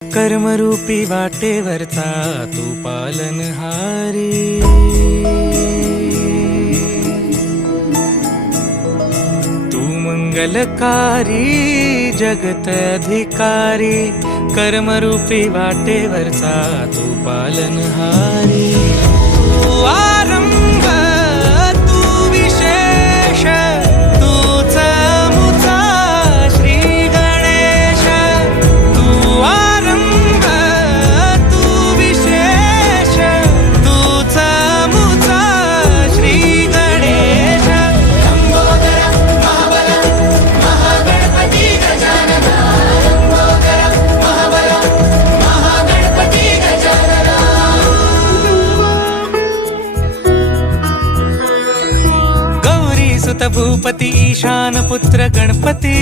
कर्मरूपी वाटेवरचा तू पालनहारी, तू मंगलकारी जगत अधिकारी, कर्मरूपी वाटेवरचा तू पालनहारी। तू आरंभ तू विशेष तूच मुचा श्री गणेश, तू आरंभ तू विशेष तूच मुचा श्री गणेश। लंबोदर महाबल महागणपती गजानन, लंबोदर महाबल महागणपती गजानन। गौरी सुत भूपती ईशान पुत्र गणपती,